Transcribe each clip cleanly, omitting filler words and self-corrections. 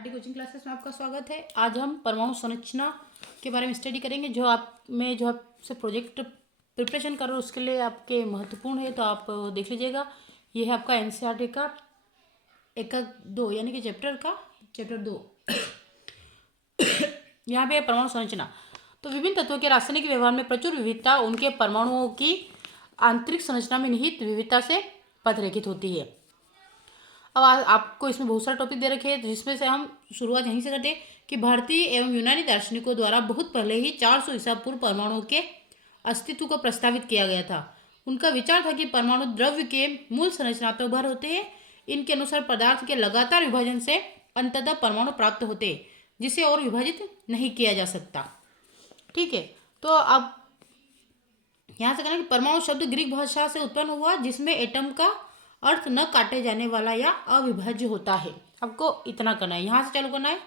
RT coaching classes में आपका स्वागत है। आज हम परमाणु संरचना के बारे में स्टडी करेंगे। जो आपसे प्रोजेक्ट प्रिपरेशन करो उसके लिए आपके महत्वपूर्ण है, तो आप देख लीजिएगा। ये है आपका एनसीईआरटी का एक दो यानी कि चैप्टर 2 यहाँ पे है परमाणु संरचना। तो विभिन्न तत्वों के रासायनिक व्यवहार में प्रचुर विविधता उनके परमाणुओं की आंतरिक संरचना में निहित विविधता से पथरेखित होती है। अब आपको इसमें बहुत सारे टॉपिक दे रखे हैं, जिसमें से हम शुरुआत यहीं से करते हैं कि भारतीय एवं यूनानी दार्शनिकों द्वारा बहुत पहले ही 400 ईसा पूर्व परमाणुओं के अस्तित्व को प्रस्तावित किया गया था। उनका विचार था कि परमाणु द्रव्य के मूल संरचनात्मक भार होते हैं। इनके अनुसार पदार्थ के लगातार विभाजन से अंततः परमाणु प्राप्त होते हैं, जिसे और विभाजित नहीं किया जा सकता। ठीक है, तो अब यहाँ से कहना कि परमाणु शब्द ग्रीक भाषा से उत्पन्न हुआ, जिसमें एटम का अर्थ न काटे जाने वाला या अविभाज्य होता है। आपको इतना करना है, यहाँ से चालू करना है।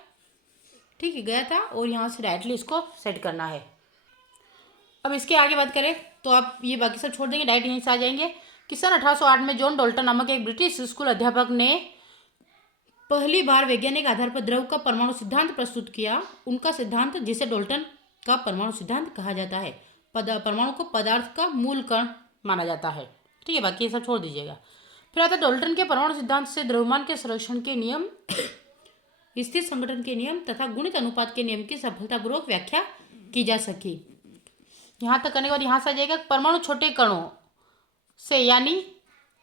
ठीक है, गया था और यहाँ से डायरेक्टली इसको सेट करना है। अब इसके आगे बात करें तो आप ये बाकी सब छोड़ देंगे, डायरेक्ट यहीं से आ जाएंगे कि सन 1808 में जॉन डॉल्टन नामक एक ब्रिटिश स्कूल अध्यापक ने पहली बार वैज्ञानिक आधार पर द्रव का परमाणु सिद्धांत प्रस्तुत किया। उनका सिद्धांत, जिसे डॉल्टन का परमाणु सिद्धांत कहा जाता है, परमाणु को पदार्थ का मूल कण माना जाता है। ठीक है, बाकी ये सब छोड़ दीजिएगा। फिर आता है डॉल्टन के परमाणु सिद्धांत से द्रव्यमान के संरक्षण के नियम, स्थिर संगठन के नियम तथा गुणित अनुपात के नियम की सफलतापूर्वक व्याख्या की जा सकी। यहाँ तक करने के बाद यहाँ से आ जाएगा परमाणु छोटे कणों से यानी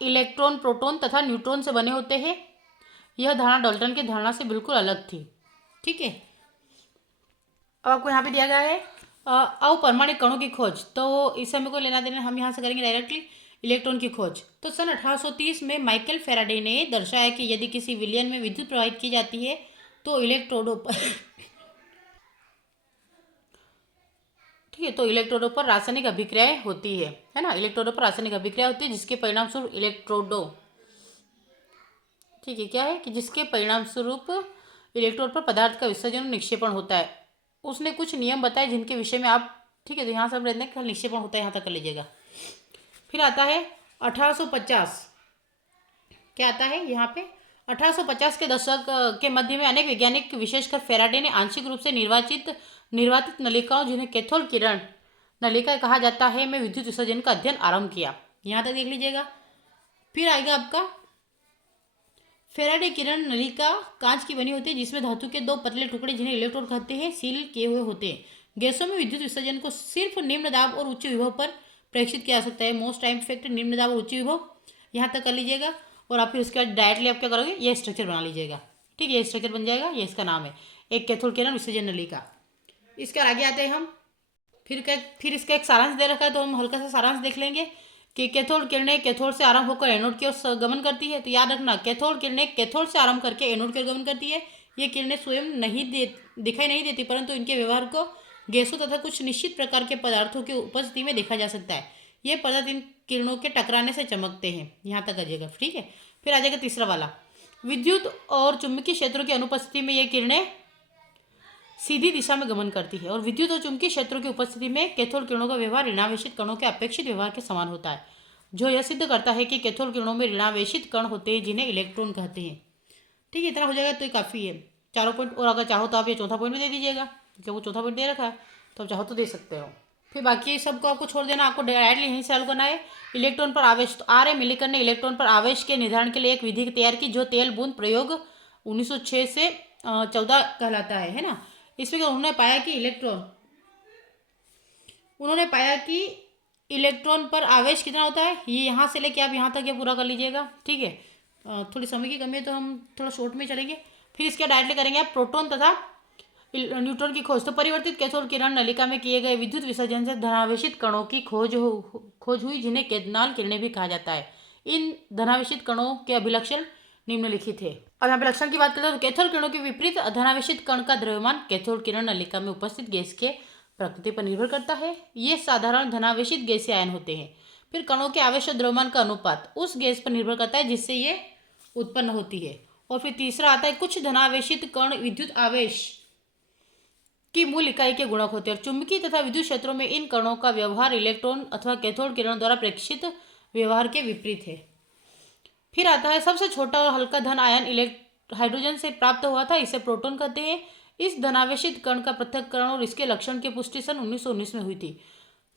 इलेक्ट्रॉन, प्रोटॉन तथा न्यूट्रॉन से बने होते हैं। यह धारणा डॉल्टन की धारणा से बिल्कुल अलग थी। ठीक है, अब आपको यहाँ पे दिया गया है अपरमाणु कणों की खोज। तो इस समय को लेना देना हम यहाँ से करेंगे डायरेक्टली इलेक्ट्रॉन की खोज। तो सन 1830 में माइकल फैराडे ने दर्शाया कि यदि किसी विलयन में विद्युत प्रवाहित की जाती है तो इलेक्ट्रोडों पर ठीक है, तो इलेक्ट्रोडों पर रासायनिक अभिक्रिया होती है ना। इलेक्ट्रोडों पर रासायनिक अभिक्रिया होती है, जिसके परिणाम स्वरूप इलेक्ट्रोडों, ठीक है, क्या है कि जिसके परिणाम स्वरूप इलेक्ट्रोड पर पदार्थ का विसर्जन निक्षेपण होता है। उसने कुछ नियम बताए जिनके विषय में आप, ठीक है, तो यहाँ से हम रहने का निक्षेपण होता है, यहाँ तक कर लीजिएगा। फिर आता है 1850, क्या आता है यहाँ पे 1850 के दशक के मध्य में अनेक वैज्ञानिक, विशेषकर फैराडे ने आंशिक रूप से निर्वातित नलिकाओं, जिन्हें कैथोड किरण नलिका कहा जाता है, में विद्युत विसर्जन का अध्ययन आरंभ किया। यहाँ तक देख लीजिएगा। फिर आएगा आपका फैराडे किरण नलिका कांच की बनी होती है, जिसमें धातु के दो पतले टुकड़े, जिन्हें इलेक्ट्रोड कहते हैं, सील किए हुए होते हैं। गैसों में विद्युत विसर्जन को सिर्फ निम्न दाब और उच्च विभव पर प्रेक्षित किया जा सकता है। मोस्ट टाइम इफेक्ट निम्न दाब और उच्च विभव, यहाँ तक कर लीजिएगा। और आप फिर उसके बाद डायरेक्टली आप क्या करोगे, ये स्ट्रक्चर बना लीजिएगा। ठीक है, ये स्ट्रक्चर बन जाएगा, ये इसका नाम है, एक कैथोड किरण विसर्जन नलिका। इसके आगे आते हैं हम, फिर इसका एक सारांश दे रखा है, तो हम हल्का सा सारांश देख लेंगे कि कैथोड किरणें कैथोड से आरंभ होकर एनोड की ओर गमन करती है। तो याद रखना, कैथोड किरणें कैथोड से आरंभ करके एनोड की ओर गमन करती है। ये किरणें स्वयं दिखाई नहीं देती, परंतु इनके व्यवहार को गैसों तथा कुछ निश्चित प्रकार के पदार्थों की उपस्थिति में देखा जा सकता है। ये पदार्थ इन किरणों के टकराने से चमकते हैं। यहाँ तक आ जाएगा। ठीक है, फिर आ जाएगा तीसरा वाला, विद्युत और चुंबकीय क्षेत्रों की अनुपस्थिति में ये किरणें सीधी दिशा में गमन करती है। और विद्युत और चुंबकीय क्षेत्रों की उपस्थिति में कैथोड किरणों का व्यवहार ऋणावेशित कणों के अपेक्षित व्यवहार के समान होता है, जो यह सिद्ध करता है कि कैथोड किरणों में ऋणावेशित कण होते हैं, जिन्हें इलेक्ट्रॉन कहते हैं। ठीक है, इतना हो जाएगा तो ये काफ़ी है, चारों पॉइंट। और अगर चाहो तो आप ये चौथा पॉइंट भी दे दीजिएगा, क्योंकि वो चौथा पॉइंट दे रखा है, तो आप चाहो तो दे सकते हो। फिर बाकी सबको आपको छोड़ देना, आपको डायरेक्टली यहीं सॉल्व करना है। इलेक्ट्रॉन पर आवेश, तो आर एम मिलिकर ने इलेक्ट्रॉन पर आवेश के निर्धारण के लिए एक विधि तैयार की, जो तेल बूंद प्रयोग 1906 से 14 कहलाता है ना। इसमें उन्होंने पाया कि इलेक्ट्रॉन पर आवेश कितना होता है, ये यहाँ से लेके आप यहाँ तक ये पूरा कर लीजिएगा। ठीक है, थोड़ी समय की कमी है तो हम थोड़ा शॉर्ट में चलेंगे। फिर इसके डायरेक्टली करेंगे आप प्रोटॉन तथा न्यूट्रॉन की खोज। तो परिवर्तित कैथोड किरण नलिका में किए गए विद्युत विसर्जन से धनावेशित कणों की खोज हुई, जिन्हें कैथनाल किरणें भी कहा जाता है। इन धनावेशित कणों के अभिलक्षण निम्नलिखित है। अब यहाँ पे लक्षण की बात करें तो कैथोड किरणों के विपरीत धनावेशित कण का द्रव्यमान कैथोड किरण नलिका में उपस्थित गैस के प्रकृति पर निर्भर करता है। ये साधारण धनावेशित गैसीय आयन होते हैं। फिर कणों के आवेश और द्रव्यमान का अनुपात उस गैस पर निर्भर करता है जिससे ये उत्पन्न होती है। और फिर तीसरा आता है, कुछ धनावेशित कण विद्युत आवेश की मूल इकाई के गुणक होते हैं। और चुंबकीय तथा विद्युत क्षेत्रों में इन कणों का व्यवहार इलेक्ट्रॉन अथवा कैथोड किरण द्वारा प्रेक्षित व्यवहार के विपरीत है। फिर आता है सबसे छोटा और हल्का धन आयन हाइड्रोजन से प्राप्त हुआ था, इसे प्रोटॉन कहते हैं। इस धनावेशित कण का पृथक्करण और इसके लक्षण की पुष्टि सन 1919 में हुई थी।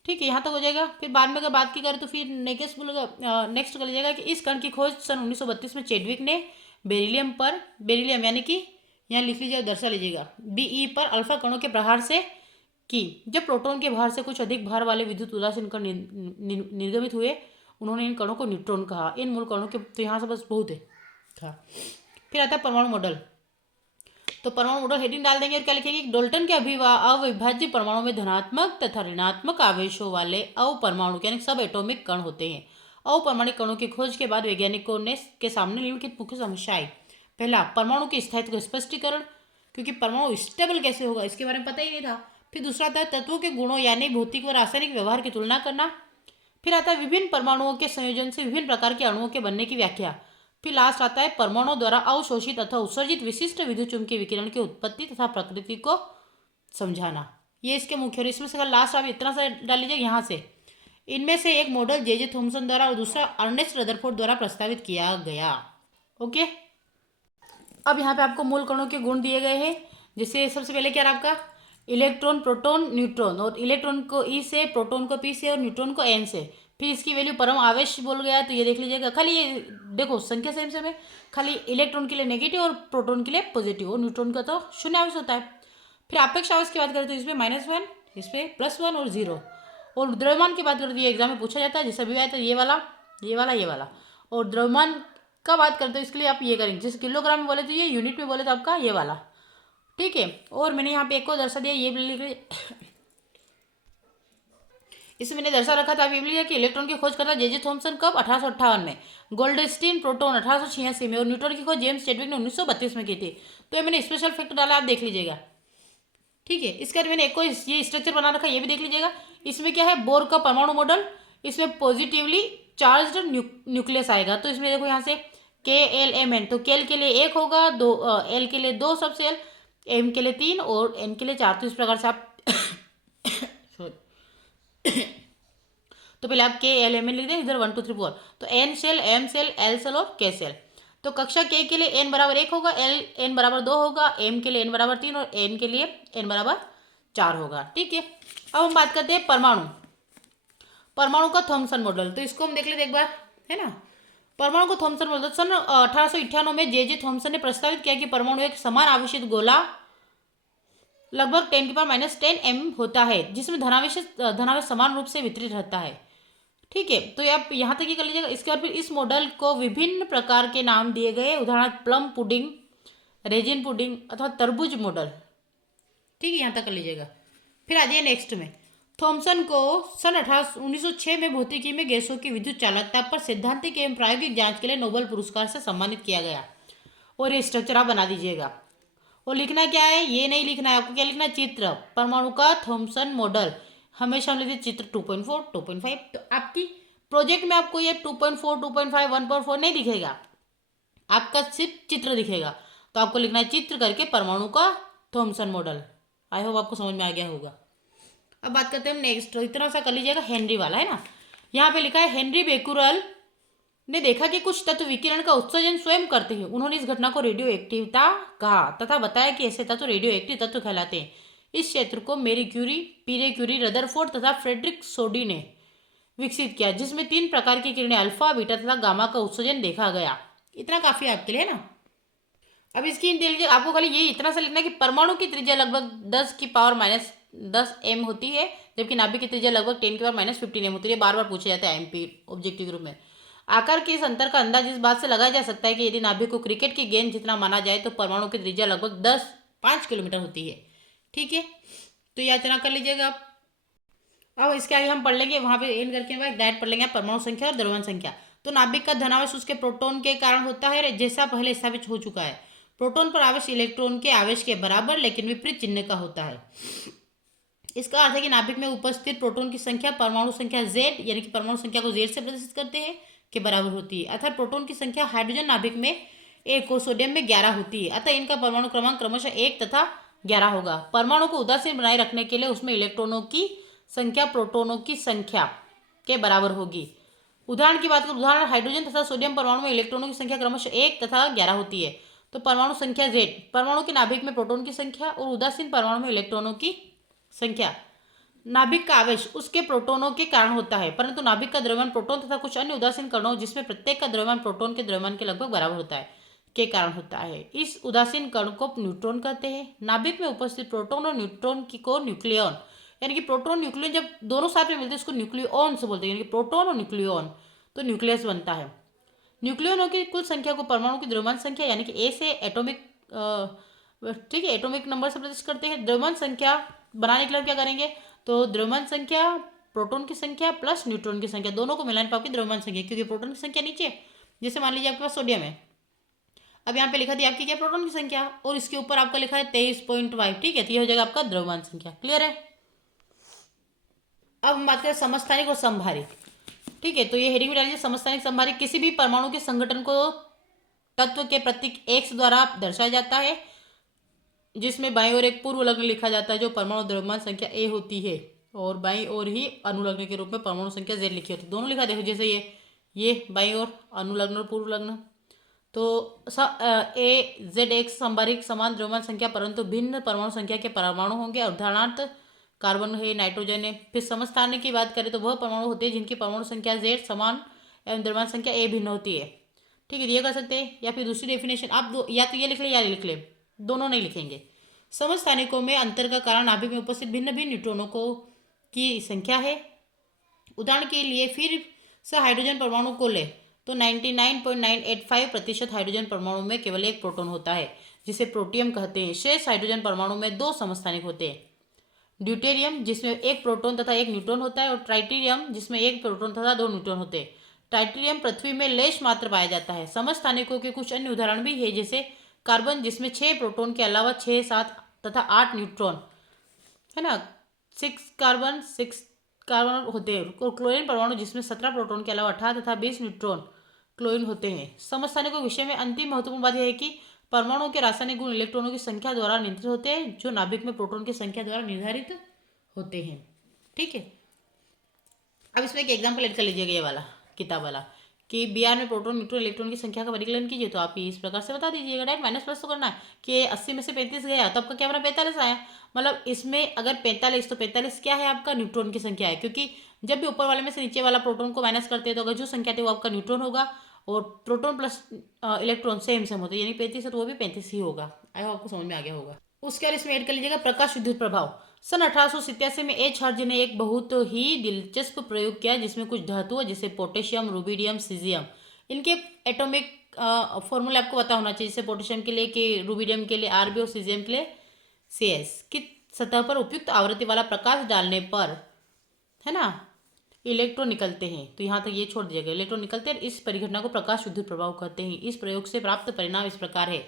ठीक है, यहाँ तक हो जाएगा। फिर बाद में अगर बात की करें तो फिर नेक्स्ट कर लीजिएगा कि इस कण की खोज सन 1932 में चेडविक ने बेरिलियम यानी कि यहाँ लिख लीजिएगा, दर्शा लीजिएगा, Be पर अल्फा कणों के प्रहार से की। जब प्रोटॉन के भार से कुछ अधिक भार वाले विद्युत उदासीन कण निर्गमित हुए, उन्होंने इन कणों को न्यूट्रॉन कहा। इन मूल कणों के तो यहाँ से बस बहुत है था। फिर आता है परमाणु मॉडल। तो परमाणु मॉडल हेडिंग डाल देंगे और क्या लिखेंगे, डाल्टन के अविभाज्य परमाणु में धनात्मक तथा ऋणात्मक आवेशों वाले अवपरमाणु यानी सब एटॉमिक कण होते हैं। अवपरमाणु कणों की खोज के बाद वैज्ञानिकों ने के सामने निम्नलिखित मुख्य समस्या आई। पहला, परमाणु के स्थायित्व का स्पष्टीकरण, क्योंकि परमाणु स्टेबल कैसे होगा इसके बारे में पता ही नहीं था। फिर दूसरा था तत्वों के गुणों यानी भौतिक व रासायनिक व्यवहार की तुलना करना। फिर आता है विभिन्न परमाणुओं के संयोजन से विभिन्न प्रकार के अणुओं के बनने की व्याख्या। फिर लास्ट आता है परमाणु द्वारा अवशोषित अथवा उत्सर्जित विशिष्ट विद्युत चुम्बकीय विकिरण की उत्पत्ति तथा प्रकृति को समझाना। ये इसके मुख्य। और इसमें से लास्ट आप इतना सा डाल लीजिए यहाँ से, इनमें से एक मॉडल जे थॉमसन द्वारा और दूसरा अर्नेस्ट रदरफोर्ड द्वारा प्रस्तावित किया गया। ओके, अब यहाँ पे आपको मूल कणों के गुण दिए गए हैं। जैसे सबसे पहले क्या रहा आपका, इलेक्ट्रॉन, प्रोटॉन, न्यूट्रॉन, और इलेक्ट्रॉन को ई से, प्रोटॉन को पी से और न्यूट्रॉन को एन से। फिर इसकी वैल्यू परम आवेश बोल गया तो ये देख लीजिएगा। खाली ये देखो संख्या सेम सेम है, खाली इलेक्ट्रॉन के लिए नेगेटिव और प्रोटॉन के लिए पॉजिटिव, और न्यूट्रॉन का तो शून्य आवेश होता है। फिर आपेक्ष आवेश की बात करें तो इसमें -1, इसमें +1 और 0। और द्रव्यमान की बात करें तो ये एग्जाम में पूछा जाता है, जैसे अभी आया था ये वाला, ये वाला, ये वाला। और द्रव्यमान का बात करते हो इसके लिए आप ये करेंगे, जैसे किलोग्राम में बोले तो ये, यूनिट में बोले तो आपका ये वाला। ठीक है, और मैंने यहाँ पे एक को दर्शा दिया, ये भी लिख लीजिए। इसमें मैंने दर्शा रखा था, अभी लिखा कि इलेक्ट्रॉन की खोज करता जे थॉमसन कब, 1858 में, गोल्डस्टीन प्रोटॉन 1886 में, और न्यूट्रॉन की खोज जेम्स चेडविक ने 1932 में की थी। तो ये मैंने स्पेशल फैक्ट डाला, आप देख लीजिएगा। ठीक है, इसके बाद मैंने एक को ये स्ट्रक्चर बना रखा, ये भी देख लीजिएगा। इसमें क्या है, बोर का परमाणु मॉडल, इसमें पॉजिटिवली चार्ज्ड न्यूक्लियस आएगा। तो इसमें देखो यहाँ से KLMN, तो केल के लिए 1 होगा, एल के लिए 2 सबसेल, एम के लिए 3 और एन के लिए 4। तो इस प्रकार से आप तो पहले आप KLMN लिख दें, इधर 1 2 3 4। तो N shell, M shell, L shell और के सेल। तो कक्षा के लिए n बराबर 1 होगा, n बराबर 2 होगा, m के लिए n बराबर 3 और n के लिए n बराबर 4 होगा। ठीक है, अब हम बात करते हैं परमाणु का थॉमसन मॉडल। तो इसको हम देख लेते एक बार, है ना। परमाणु को थॉमसन मॉडल सन 1898 में जे थॉमसन ने प्रस्तावित किया कि परमाणु एक समान आवेशित गोला लगभग 10⁻10 m होता है, जिसमें धनावेश समान रूप से वितरित रहता है। ठीक है, तो आप यहाँ तक ही कर लीजिएगा। इसके बाद फिर इस मॉडल को विभिन्न प्रकार के नाम दिए गए, उदाहरण प्लम पुडिंग, रेजिन पुडिंग अथवा तरबूज मॉडल। ठीक है, यहाँ तक कर लीजिएगा। फिर आ जाइए नेक्स्ट में, थॉमसन को सन 1906 में भौतिकी में गैसों की विद्युत चालकता पर सैद्धांतिक एवं प्रायोगिक जांच के लिए नोबेल पुरस्कार से सम्मानित किया गया। और ये स्ट्रक्चर आप बना दीजिएगा। और लिखना क्या है, ये नहीं लिखना है आपको, क्या लिखना है, चित्र, परमाणु का थॉमसन मॉडल। हमेशा हम लिखते चित्र 2.4, 2.5। तो आपकी प्रोजेक्ट में आपको ये 2.4, 2.5, 1.4 नहीं दिखेगा, आपका सिर्फ चित्र दिखेगा। तो आपको लिखना है चित्र करके परमाणु का थॉमसन मॉडल। आई होप आपको समझ में आ गया होगा। अब बात करते हैं हम नेक्स्ट, तो इतना सा कर लीजिएगा, हेनरी वाला, है ना। यहाँ पे लिखा है हेनरी बेकुरल ने देखा कि कुछ तत्व विकिरण का उत्सर्जन स्वयं करते हैं। उन्होंने इस घटना को रेडियो एक्टिवता कहा तथा बताया कि ऐसे तत्व रेडियो एक्टिव तत्व कहलाते हैं। इस क्षेत्र को मेरी क्यूरी, पीरे क्यूरी, रदरफोर्ड तथा फ्रेडरिक सोडी ने विकसित किया, जिसमें 3 प्रकार की किरणें अल्फा, बीटा तथा गामा का उत्सर्जन देखा गया। इतना काफी आपके लिए, है ना। अब इसकी इंटेलिजेंस आपको खाली ये इतना सा लिखना है कि परमाणु की त्रिज्या लगभग 10⁻10 m होती है, जबकि नाभिक की त्रिज्या लगभग 10⁻15 m होती है। बार बार पूछा जाता है MP ऑब्जेक्टिव ग्रुप में। आकार के इस अंतर का अंदाज इस बात से लगाया जा सकता है कि यदि नाभिक को क्रिकेट की गेंद जितना माना जाए तो परमाणु की त्रिज्या लगभग 5 किलोमीटर होती है। ठीक है, तो यह इतना कर लीजिएगा आप। अब इसके आगे हम पढ़ लेंगे, वहाँ पे एंड करके बाद डायरेक्ट पढ़ लेंगे परमाणु संख्या और द्रव्यमान संख्या। तो नाभिक का धनावेश उसके प्रोटॉन के कारण होता है, जैसा पहले स्थापित हो चुका है। प्रोटॉन पर आवेश इलेक्ट्रॉन के आवेश के बराबर लेकिन विपरीत चिन्ह का होता है। इसका अर्थ है कि नाभिक में उपस्थित प्रोटॉन की संख्या परमाणु संख्या Z, यानी कि परमाणु संख्या को Z से प्रदर्शित करते हैं, के बराबर होती है। अर्थात प्रोटॉन की संख्या हाइड्रोजन नाभिक में 1 और सोडियम में 11 होती है। अतः इनका परमाणु क्रमांक क्रमशः 1 तथा 11 होगा। परमाणु को उदासीन बनाए रखने के लिए उसमें इलेक्ट्रॉनों की संख्या प्रोटॉनों की संख्या के बराबर होगी। उदाहरण की बात करें, उदाहरण हाइड्रोजन तथा सोडियम परमाणु में इलेक्ट्रॉनों की संख्या क्रमशः 1 तथा 11 होती है। तो परमाणु संख्या Z, परमाणु के नाभिक में प्रोटॉन की संख्या और उदासीन परमाणु में इलेक्ट्रॉनों की संख्या। नाभिक का आवेश उसके प्रोटोनों के कारण होता है, परंतु नाभिक का द्रव्यमान प्रोटॉन तथा कुछ अन्य उदासीन कणों जिसमें प्रत्येक का द्रव्यमान प्रोटॉन के द्रव्यमान के लगभग बराबर होता है के कारण होता है। इस उदासीन कण को न्यूट्रॉन कहते हैं। नाभिक में उपस्थित प्रोटॉन और न्यूट्रॉन की को न्यूक्लियॉन, यानी कि प्रोटॉन न्यूक्लियन जब दोनों साथ में मिलते हैं उसको न्यूक्लियॉन से बोलते हैं, यानी कि प्रोटॉन और न्यूक्लियॉन, तो न्यूक्लियस बनता है। न्यूक्लियनों की कुल संख्या को परमाणु की द्रव्यमान संख्या यानी कि ए से एटॉमिक, ठीक है, एटॉमिक नंबर से प्रदर्शित करते हैं। द्रव्यमान संख्या बनाने के लिए क्या करेंगे, तो द्रव्यमान संख्या प्रोटॉन की संख्या प्लस न्यूट्रॉन की संख्या दोनों को मिलाने पर आपकी द्रव्यमान संख्या, क्योंकि प्रोटॉन की संख्या नीचे, जैसे मान लीजिए आपके पास सोडियम है, अब यहाँ पे लिखा थी आपकी क्या प्रोटॉन की संख्या और इसके ऊपर आपका लिखा है 23.5, ठीक है, तो ये हो जाएगा आपका द्रव्यमान संख्या। क्लियर है। अब हम बात करें समस्थानिक और समभारिक, ठीक है, तो ये हेडिंग में डालिए समस्थानिक समभारिक। किसी भी परमाणु के संगठन को तत्व के प्रतीक एक्स द्वारा दर्शाया जाता है, जिसमें बाईं ओर एक पूर्व लग्न लिखा जाता है जो परमाणु द्रव्यमान संख्या ए होती है, और बाईं ओर ही अनुलग्न के रूप में परमाणु संख्या जेड लिखी होती है। दोनों लिखा देखो, जैसे ये बाईं ओर अनुलग्न और पूर्व लग्न। तो ए जेड एक्स संभारिक समान द्रव्यमान संख्या परंतु भिन्न परमाणु संख्या के परमाणु होंगे। उदाहरणार्थ कार्बन है, नाइट्रोजन है। फिर समस्थानिक की बात करें तो वह परमाणु होते हैं जिनकी परमाणु संख्या जेड समान एवं द्रव्यमान संख्या ए भिन्न होती है, ठीक है, ये कर सकते हैं। या फिर दूसरी डेफिनेशन आप या तो ये लिख ले या लिख ले, दोनों नहीं लिखेंगे। समस्थानिकों में अंतर का कारण नाभिक में उपस्थित भिन्न भिन्न न्यूट्रॉनों को की संख्या है। उदाहरण के लिए फिर से हाइड्रोजन परमाणु को ले तो 99.985% हाइड्रोजन परमाणु में केवल एक प्रोटॉन होता है जिसे प्रोटियम कहते हैं। शेष हाइड्रोजन परमाणु में 2 समस्थानिक होते हैं, ड्यूटेरियम जिसमें एक प्रोटॉन तथा एक न्यूट्रॉन होता है और ट्राइटेरियम जिसमें एक प्रोटॉन तथा 2 न्यूट्रॉन होते हैं। ट्राइटेरियम पृथ्वी में लेश मात्र पाया जाता है। समस्थानिकों के कुछ अन्य उदाहरण भी है, जैसे कार्बन जिसमें 6 प्रोटॉन के अलावा 6, 7 तथा 8 न्यूट्रॉन, है ना, 6 कार्बन होते हैं। और क्लोरीन परमाणु जिसमें 17 प्रोटॉन के अलावा 18 तथा 20 न्यूट्रॉन क्लोरीन होते हैं। समस्थानिकों के विषय में अंतिम महत्वपूर्ण बात यह है कि परमाणुओं के रासायनिक गुण इलेक्ट्रॉनों की संख्या द्वारा नियंत्रित होते हैं, जो नाभिक में प्रोटॉन की संख्या द्वारा निर्धारित होते हैं, ठीक है। अब इसमें एक एग्जाम्पल ऐड कर लीजिएगा, ये वाला किताब वाला, कि बीआर में प्रोटॉन, न्यूट्रॉन, इलेक्ट्रॉन की संख्या का परिकलन कीजिए, तो आप इस प्रकार से बता दीजिएगा। डायरेक्ट माइनस प्लस तो करना है कि 80 में से 35 गया तो आपका क्या बना, 45 आया। मतलब इसमें अगर 45, तो 45 क्या है आपका, न्यूट्रॉन की संख्या है, क्योंकि जब भी ऊपर वाले में से नीचे वाला प्रोटॉन को माइनस करते हैं तो अगर जो संख्या थी वो आपका न्यूट्रॉन होगा, और proton plus electron same same होते हैं, यानी 35 है तो वो भी 35 ही होगा। आई होप आपको समझ में आ गया होगा। उसके बाद इसमें ऐड कर लीजिएगा प्रकाश विद्युत प्रभाव। सन 1887 में एच हर्ज ने एक बहुत ही दिलचस्प प्रयोग किया, जिसमें कुछ धातुओं जैसे पोटेशियम, रूबिडियम, सीजियम, इनके एटॉमिक फॉर्मूला आपको पता होना चाहिए, जैसे पोटेशियम के लिए कि रूबिडियम के लिए आरबी और सीजियम के लिए सीएस, की सतह पर उपयुक्त आवृत्ति वाला प्रकाश डालने पर, है ना, इलेक्ट्रॉन निकलते हैं। तो यहाँ तक ये छोड़ दीजिएगा, इलेक्ट्रॉन निकलते हैं। इस परिघटना को प्रकाश विद्युत प्रभाव कहते हैं। इस प्रयोग से प्राप्त परिणाम इस प्रकार है।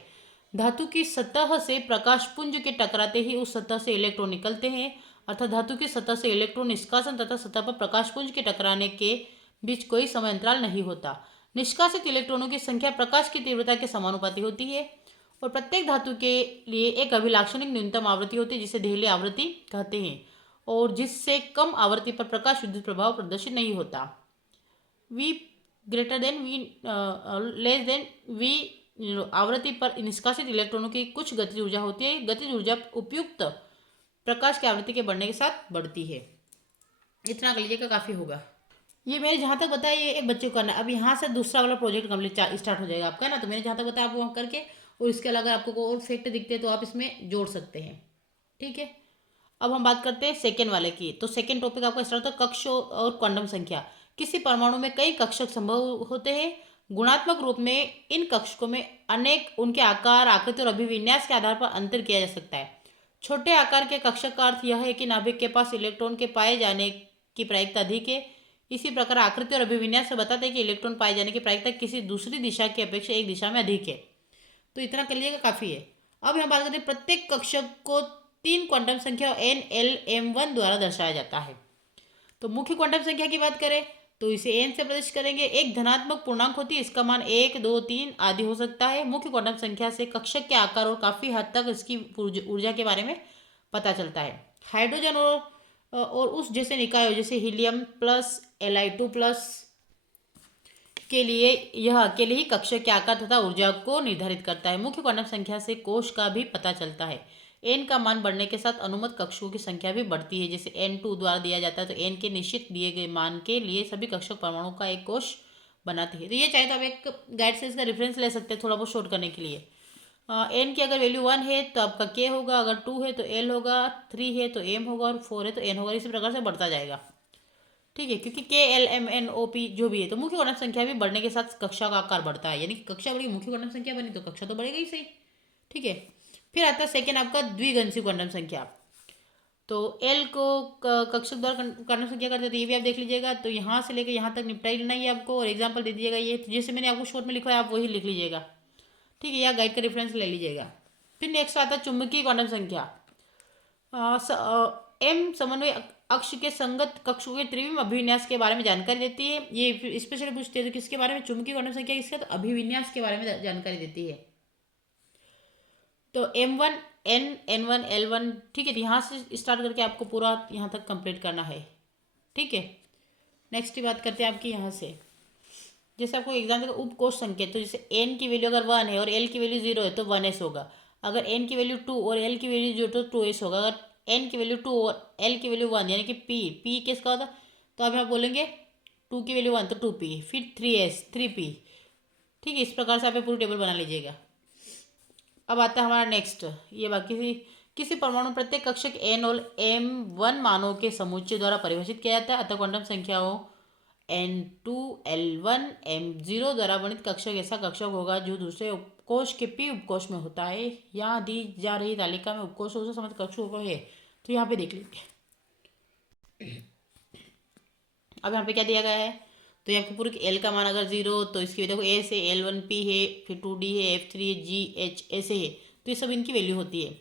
धातु की सतह से प्रकाश पुंज के टकराते ही उस सतह से इलेक्ट्रॉन निकलते हैं, अर्थात धातु की सतह से इलेक्ट्रॉन निष्कासन तथा सतह पर प्रकाश पुंज के टकराने के बीच कोई समय अंतराल नहीं होता। निष्कासित इलेक्ट्रॉनों की संख्या प्रकाश की तीव्रता के समानुपाती होती है, और प्रत्येक धातु के लिए एक अभिलाक्षणिक न्यूनतम आवृत्ति होती है जिसे देहले आवृत्ति कहते हैं, और जिससे कम आवृत्ति पर प्रकाश विद्युत प्रभाव प्रदर्शित नहीं होता। V greater than V less than V आवृत्ति पर निष्कासित इलेक्ट्रॉनों की कुछ गतिज ऊर्जा होती है। गतिज ऊर्जा उपयुक्त प्रकाश की आवृत्ति के बढ़ने के साथ बढ़ती है। इतना कर लीजिएगा, काफ़ी होगा। ये मैंने जहाँ तक बताया ये एक बच्चे को करना है। अब यहाँ से दूसरा वाला प्रोजेक्ट कंप्लीट स्टार्ट हो जाएगा आपका, है ना। तो मैंने जहाँ तक बताया आप वहाँ करके, और इसके अलावा आपको कोई और फैक्ट दिखते हैं तो आप इसमें जोड़ सकते हैं, ठीक है। अब हम बात करते हैं सेकेंड वाले की। तो सेकेंड टॉपिक आपका स्टार्ट होता है कक्ष और क्वांटम संख्या। किसी परमाणु में कई कक्षक संभव होते हैं। गुणात्मक रूप में इन कक्षकों में अनेक उनके आकार, आकृति और अभिविन्यास के आधार पर अंतर किया जा सकता है। छोटे आकार के कक्षक का अर्थ यह है कि नाभिक के पास इलेक्ट्रॉन के पाए जाने की प्रायिकता अधिक है। इसी प्रकार आकृति और अभिविन्यास से बताते हैं कि इलेक्ट्रॉन पाए जाने की प्रायिकता किसी दूसरी दिशा की अपेक्षा एक दिशा में अधिक है। तो इतना कर लीजिएगा, काफ़ी है। अब हम बात करते हैं प्रत्येक कक्षक को 3 क्वांटम संख्या NLM1 द्वारा दर्शाया जाता है। तो मुख्य क्वांटम संख्या की बात करें तो इसे n से प्रदर्शित करेंगे। एक धनात्मक पूर्णांक होती है, इसका मान 1, 2, 3 आदि हो सकता है। मुख्य क्वांटम संख्या से कक्षक के आकार और काफ़ी हद तक इसकी ऊर्जा के बारे में पता चलता है। हाइड्रोजन और उस जैसे निकायों जैसे हीलियम प्लस Li2 प्लस के लिए यह अकेले ही कक्षक के आकार तथा ऊर्जा को निर्धारित करता है। मुख्य क्वांटम संख्या से कोश का भी पता चलता है। एन का मान बढ़ने के साथ अनुमत कक्षकों की संख्या भी बढ़ती है। जैसे n2 द्वारा दिया जाता है तो n के निश्चित दिए गए मान के लिए सभी कक्षक परमाणुओं का एक कोश बनाते हैं। तो ये चाहे तो आप एक गाइड से इसका रेफरेंस ले सकते हैं थोड़ा बहुत शॉर्ट करने के लिए। एन की अगर वैल्यू 1 है तो आपका के होगा, अगर 2 है तो एल होगा, 3 है तो एम होगा और 4 है तो एन होगा। इसी प्रकार से बढ़ता जाएगा। ठीक है, क्योंकि K L M N O P जो भी है तो मुख्य क्वांटम संख्या भी बढ़ने के साथ कक्षा का आकार बढ़ता है। यानी कि कक्षा बढ़ी, मुख्य क्वांटम संख्या बनी तो कक्षा तो बढ़ेगा ही सही। ठीक है, फिर आता है सेकेंड आपका द्विगंशी क्वांटम संख्या। तो एल को कक्षक द्वारा क्वांटम संख्या करते हैं तो ये भी आप देख लीजिएगा। तो यहाँ से लेकर यहाँ तक निपटा ही लेना ही आपको और एग्जाम्पल दे दीजिएगा। ये तो जैसे मैंने आपको शॉर्ट में लिखा है आप वही लिख लीजिएगा। ठीक है, या गाइड का रेफरेंस ले लीजिएगा। फिर नेक्स्ट आता है चुंबकीय क्वांटम संख्या। एम समन्वय अक्ष के संगत कक्षों के त्रिविम अभिविन्यास के बारे में जानकारी देती है। ये स्पेशली पूछते हैं तो किसके बारे में, चुंबकीय क्वांटम संख्या किसका, तो अभिविन्यास के बारे में जानकारी देती है। तो M1 N1 L1, ठीक है, तो यहाँ से स्टार्ट करके आपको पूरा यहाँ तक कंप्लीट करना है। ठीक है, नेक्स्ट की बात करते हैं आपकी यहाँ से। जैसे आपको एग्जाम देगा उपकोष संकेत, तो जैसे n की वैल्यू अगर 1 है और l की वैल्यू 0 है तो 1s होगा। अगर n की वैल्यू 2 और l की वैल्यू 0 तो 2s होगा। अगर n की वैल्यू 2 और l की वैल्यू 1 यानी कि p किसका होता, तो अब यहाँ बोलेंगे 2 की वैल्यू 1 तो 2p, फिर 3s 3p। ठीक है, इस प्रकार से आप पूरी टेबल बना लीजिएगा। अब आता है हमारा नेक्स्ट, ये बाकी किसी परमाणु प्रत्येक कक्षक n और m1 मानों के समुच्चय द्वारा परिभाषित किया जाता है। अतः क्वांटम संख्याओं n2 l1 m0 द्वारा वर्णित कक्षक ऐसा कक्षक होगा जो दूसरे उपकोष के p उपकोष में होता है। यहाँ दी जा रही तालिका में उपकोषों से संबंधित कक्षकों को है तो यहाँ पे देख लीजिए। अब यहाँ पे क्या दिया गया है, तो यहाँ पे पूरी एल का मान अगर 0 तो इसकी देखो ए से L1P है, फिर 2D है, F3 है, GH ऐसे है, तो ये सब इनकी वैल्यू होती है।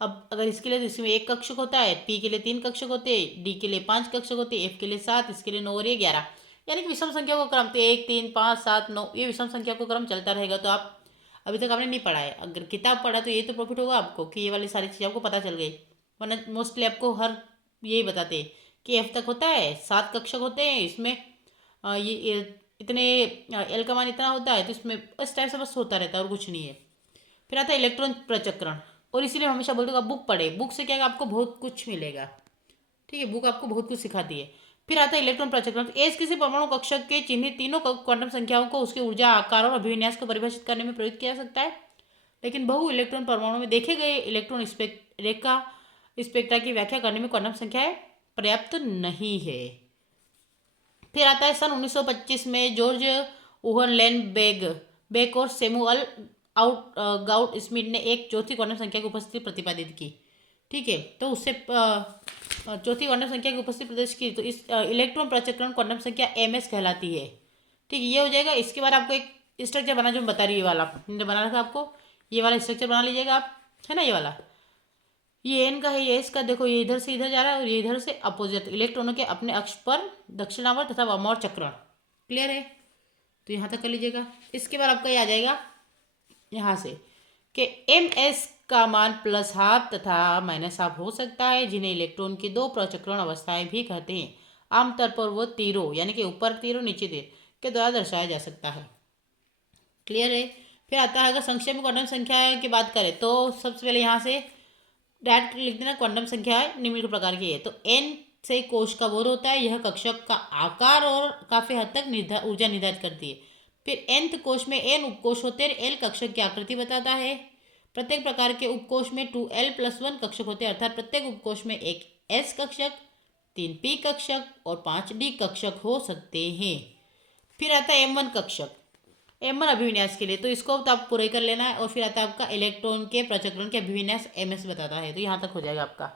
अब अगर इसके लिए तो इसमें एक कक्षक होता है, P के लिए 3 कक्षक होते हैं, D के लिए 5 कक्षक होते हैं, F के लिए 7, इसके लिए 9 और ये 11। यानी कि विषम संख्या को क्रम तो 1 3 5 7 9 ये विषम संख्या को क्रम चलता रहेगा। तो आप अभी तक आपने नहीं पढ़ा है, अगर किताब पढ़ा तो ये तो प्रॉफिट होगा आपको कि ये वाली सारी चीज़ें आपको पता चल गई। वरना मोस्टली आपको हर यही बताते हैं कि F तक होता है, 7 कक्षक होते हैं, इसमें ये इतने एल का मान इतना होता है, तो इसमें इस टाइप से बस होता रहता है और कुछ नहीं है। फिर आता है इलेक्ट्रॉन प्रचक्रण, और इसीलिए हमेशा बोलते हैं आप बुक पढ़े, बुक से क्या है आपको बहुत कुछ मिलेगा। ठीक है, बुक आपको बहुत कुछ सिखाती है। फिर आता है इलेक्ट्रॉन प्रचक्रण। एस किसी परमाणु कक्षक के चिन्हित तीनों क्वांटम संख्याओं को उसके ऊर्जा, आकार और अभिविन्यास को परिभाषित करने में प्रयुक्त किया जा सकता है। लेकिन बहु इलेक्ट्रॉन परमाणु में देखे गए इलेक्ट्रॉन रेखा स्पेक्ट्रा की व्याख्या करने में क्वांटम संख्याएं पर्याप्त नहीं है। फिर आता है सन 1925 में जॉर्ज उहरलेन बेक और सैमुअल गाउट स्मिथ ने एक चौथी क्वांटम संख्या की उपस्थिति प्रतिपादित की। ठीक है, तो उससे चौथी क्वांटम संख्या की उपस्थिति प्रदर्शित की, तो इस इलेक्ट्रॉन प्रचक्रण क्वांटम संख्या MS कहलाती है। ठीक है, ये हो जाएगा। इसके बाद आपको एक स्ट्रक्चर बना जो मैं बता रही हूँ, ये वाला मैंने बना रखा आपको, ये वाला स्ट्रक्चर बना लीजिएगा आप, है ना। ये वाला ये एन का है, ये एस का, देखो ये इधर से इधर जा रहा है और ये इधर से अपोजिट इलेक्ट्रॉनों के अपने अक्ष पर दक्षिणावर्त तथा वामावर्त चक्रण। क्लियर है, तो यहाँ तक कर लीजिएगा। इसके बाद आपका ये आ जाएगा यहाँ से कि MS का मान +½ तथा -½ हो सकता है, जिन्हें इलेक्ट्रॉन की 2 प्रचक्रण अवस्थाएं भी कहते हैं। आमतौर पर वो तीरों यानी कि ऊपर तीरों नीचे तीर के द्वारा दर्शाया जा सकता है। क्लियर है। फिर आता है अगर संक्षेप में क्वांटम संख्या की बात करें तो सबसे पहले यहाँ से डायरेक्ट लिख देना, क्वांटम संख्या निम्नलिखित प्रकार की है। तो n से कोश का बोर होता है, यह कक्षक का आकार और काफी हद तक ऊर्जा निर्धारित करती है। फिर nth कोश में n उपकोश होते हैं, l कक्षक की आकृति बताता है। प्रत्येक प्रकार के उपकोश में 2l+1 कक्षक होते हैं, अर्थात प्रत्येक उपकोश में एक s कक्षक, 3 p कक्षक और 5 d कक्षक हो सकते हैं। फिर आता है M1 कक्षक, M1 अभिविन्यास के लिए, तो इसको तो आप पूरा कर लेना है। और फिर आता है आपका इलेक्ट्रॉन के प्रचक्रण के अभिविन्यास MS बताता है, तो यहाँ तक हो जाएगा आपका।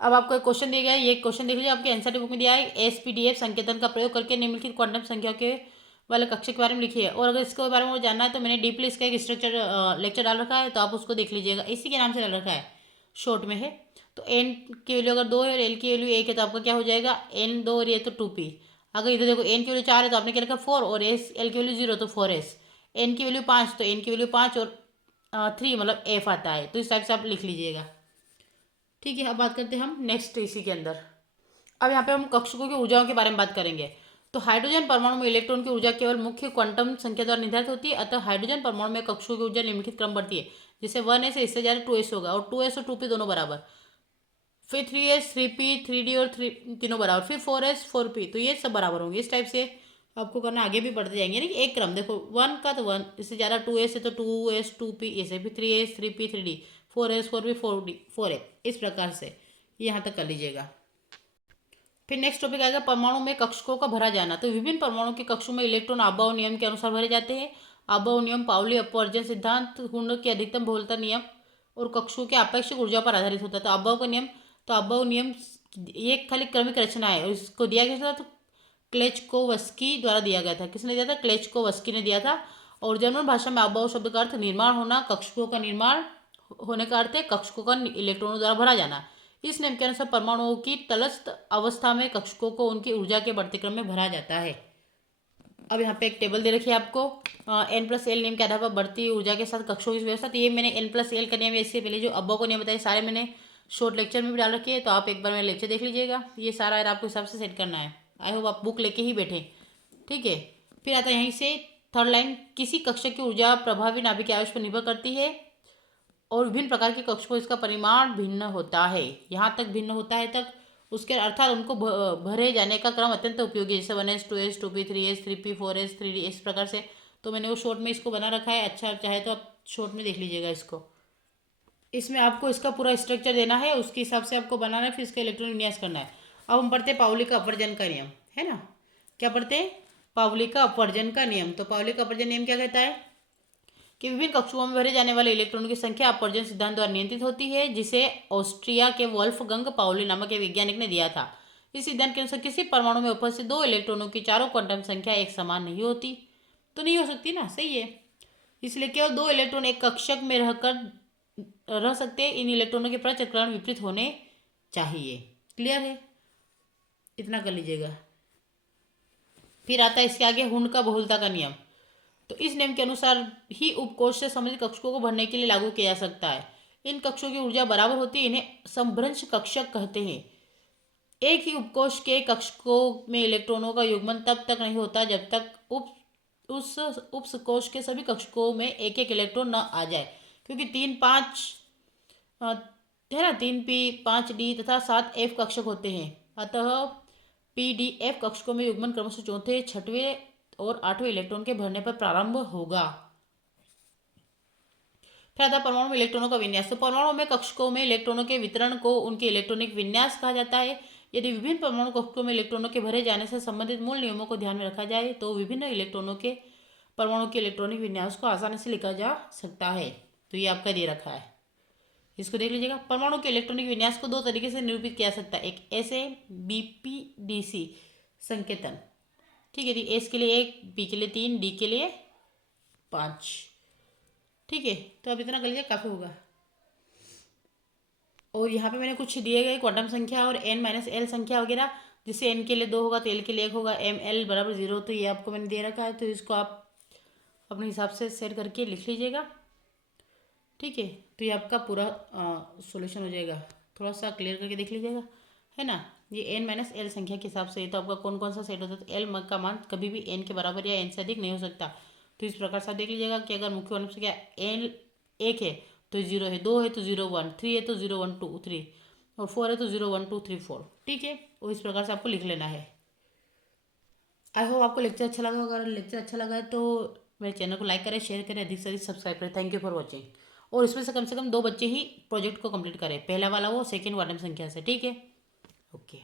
अब आपको एक क्वेश्चन दिया गया है, ये क्वेश्चन देख लीजिए, आपके एनसीईआरटी बुक में दिया है। SPDF संकेतन का प्रयोग करके निम्नलिखित क्वांटम संख्या के वाले कक्षक के बारे में लिखिए। और अगर इसके बारे में जानना है तो मैंने डीपली इसका एक स्ट्रक्चर लेक्चर डाल रखा है, तो आप उसको देख लीजिएगा, इसी के नाम से डाल रखा है, शॉर्ट में है। तो n की वैल्यू अगर 2 है और l की वैल्यू 1 है तो आपका क्या हो जाएगा, n 2 और ये तो 2p। अगर इधर देखो n की वैल्यू 4 है तो आपने क्या लिखा 4 और l की वैल्यू 0 तो 4s। n की वैल्यू 5 तो n की वैल्यू 5 और 3 मतलब f आता है, तो इस टाइप से आप लिख लीजिएगा। ठीक है, अब बात करते हैं हम नेक्स्ट इसी के अंदर। अब यहाँ पे हम कक्षकों की ऊर्जाओं के बारे में बात करेंगे। तो हाइड्रोजन परमाणु में इलेक्ट्रॉन की ऊर्जा केवल मुख्य क्वांटम संख्या द्वारा निर्धारित होती है, अतः हाइड्रोजन परमाणु में कक्षों की ऊर्जा निम्नलिखित क्रम बढ़ती है, जैसे 1s से इससे ज़्यादा 2s होगा, और 2s और 2p दोनों बराबर, फिर 3s 3p 3d और 3 तीनों बराबर, फिर 4s 4p, तो ये सब बराबर होंगे। इस टाइप से आपको करना, आगे भी बढ़ते जाएंगे, यानी कि एक क्रम देखो, 1 का तो 1, इससे ज़्यादा 2s है तो 2s 2p ऐसे, फिर 3s 3p 3d, 4s 4p 4d 4a, इस प्रकार से यहाँ तक कर लीजिएगा। फिर नेक्स्ट टॉपिक आएगा परमाणु में कक्षकों का भरा जाना। तो विभिन्न परमाणु के कक्षों में इलेक्ट्रॉन आबा नियम के अनुसार भरे जाते हैं। आबा नियम पाउली अपवर्जन सिद्धांत, हुंड के अधिकतम बहुलता नियम और कक्षों के अपेक्षिक ऊर्जा पर आधारित होता है। तो आबा का नियम, तो आबा नियम ये खाली क्रमिक रचना है, और इसको दिया गया था तो क्लेचकोवस्की द्वारा दिया गया था। किसने दिया था? क्लेचकोवस्की ने दिया था। और जर्मन भाषा में आबा शब्द का अर्थ निर्माण होना, कक्षकों का निर्माण होने का अर्थ है कक्षकों का इलेक्ट्रॉनों द्वारा भरा जाना। इस नियम के अनुसार परमाणुओं की तटस्थ अवस्था में कक्षकों को उनकी ऊर्जा के बढ़ते क्रम में भरा जाता है। अब यहाँ पे एक टेबल दे रखी है आपको, n+l नियम के आधार पर बढ़ती ऊर्जा के साथ कक्षों की व्यवस्था। तो ये मैंने n+l का नियम, इससे पहले जो अब्बो को नियम बताया सारे मैंने शॉर्ट लेक्चर में भी डाल रखे हैं, तो आप एक बार मेरा लेक्चर देख लीजिएगा। ये सारा आपको हिसाब से सेट करना है। आई होप आप बुक लेके ही बैठे, ठीक है। फिर आता है यहीं से थर्ड लाइन, किसी कक्षक की ऊर्जा प्रभावी नाभिक के आयुष पर निर्भर करती है और विभिन्न प्रकार के कक्षकों इसका परिमाण भिन्न होता है। यहाँ तक भिन्न होता है तक उसके अर्थात उनको भरे जाने का क्रम अत्यंत उपयोगी है, जैसे 1s 2s 2p 3s 3p 4s 3d, इस प्रकार से। तो मैंने वो शॉर्ट में इसको बना रखा है, अच्छा चाहे तो आप शॉर्ट में देख लीजिएगा इसको। इसमें आपको इसका पूरा स्ट्रक्चर देना है, उसके हिसाब से आपको बनाना है, फिर इसका इलेक्ट्रॉन विन्यास करना है। अब हम पढ़ते हैं पाउली का अपवर्जन का नियम, है ना। क्या पढ़ते हैं? पाउली का अपवर्जन का नियम। तो पाउली का अपवर्जन नियम क्या कहता है कि विभिन्न कक्षकों में भरे जाने वाले इलेक्ट्रॉनों की संख्या अपवर्जन सिद्धांत द्वारा नियंत्रित होती है, जिसे ऑस्ट्रिया के वोल्फगंग पाउली नामक एक वैज्ञानिक ने दिया था। इस सिद्धांत के अनुसार किसी परमाणु में उपस्थित दो इलेक्ट्रॉनों की चारों क्वांटम संख्या एक समान नहीं होती। तो नहीं हो सकती ना, सही है। इसलिए केवल दो इलेक्ट्रॉन एक कक्षक में रह सकते हैं। इन इलेक्ट्रॉनों के पृथक्करण विपरीत होने चाहिए। क्लियर है? इतना कर लीजिएगा। फिर आता है इसके आगे हुंड का बहुलता का नियम। तो इस नियम के अनुसार ही उपकोष से संबंधित कक्षकों को भरने के लिए लागू किया जा सकता है। इन कक्षों की ऊर्जा बराबर होती है, इन्हें समभ्रंश कक्षक कहते हैं। एक ही उपकोष के कक्षकों में इलेक्ट्रॉनों का युग्मन तब तक नहीं होता जब तक उस उपकोष के सभी कक्षकों में एक एक इलेक्ट्रॉन न आ जाए, क्योंकि 3 5 है ना, 3p 5d तथा 7f कक्षक होते हैं। अतः pdf कक्षकों में युग्मन क्रमशः चौथे, छठवें और 8वें इलेक्ट्रॉन के भरने पर प्रारंभ होगा। फिर आता है परमाणु में इलेक्ट्रॉनों का विन्यास। तो परमाणु में कक्षकों में इलेक्ट्रॉनों के वितरण को उनके इलेक्ट्रॉनिक विन्यास कहा जाता है। यदि विभिन्न परमाणु कक्षकों में इलेक्ट्रॉनों के भरे जाने से संबंधित मूल नियमों को ध्यान में रखा जाए तो विभिन्न इलेक्ट्रॉनों के परमाणु के इलेक्ट्रॉनिक विन्यास को आसानी से लिखा जा सकता है। तो ये आपका दे रखा है, इसको देख लीजिएगा। परमाणु के इलेक्ट्रॉनिक विन्यास को दो तरीके से निरूपित किया जा सकता है, एक ऐसे BPDC संकेतन, ठीक है। एस के लिए 1, बी के लिए 3, डी के लिए 5, ठीक है। तो अब इतना कर लीजिए, काफ़ी होगा। और यहाँ पे मैंने कुछ दिए गए क्वांटम संख्या और n-l संख्या वगैरह, जिससे n के लिए 2 होगा तो l के लिए 1 होगा, ml बराबर 0। तो ये आपको मैंने दे रखा है, तो इसको आप अपने हिसाब से सेट करके लिख लीजिएगा, ठीक है। तो ये आपका पूरा सॉल्यूशन हो जाएगा। थोड़ा सा क्लियर करके देख लीजिएगा, है ना। ये n-l संख्या के हिसाब से तो आपका कौन कौन सा सेट होता है। तो l का मान कभी भी n के बराबर या n से अधिक नहीं हो सकता। तो इस प्रकार से आप देख लीजिएगा कि अगर मुख्य क्वांटम संख्या n 1 है तो 0 है, 2 है तो 0 1, 3 है तो 0 1 2 3, और 4 है तो 0 1 2 3 4, ठीक है। और इस प्रकार से आपको लिख लेना है। आई होप आपको लेक्चर अच्छा लगा होगा। अगर लेक्चर अच्छा लगा है तो मेरे चैनल को लाइक करें, शेयर करें, अधिक से अधिक सब्सक्राइब करें। Thank you for watching. और इसमें से कम 2 बच्चे ही प्रोजेक्ट को कंप्लीट करें, पहला वाला वो सेकेंड क्वांटम संख्या से, ठीक है। ओके।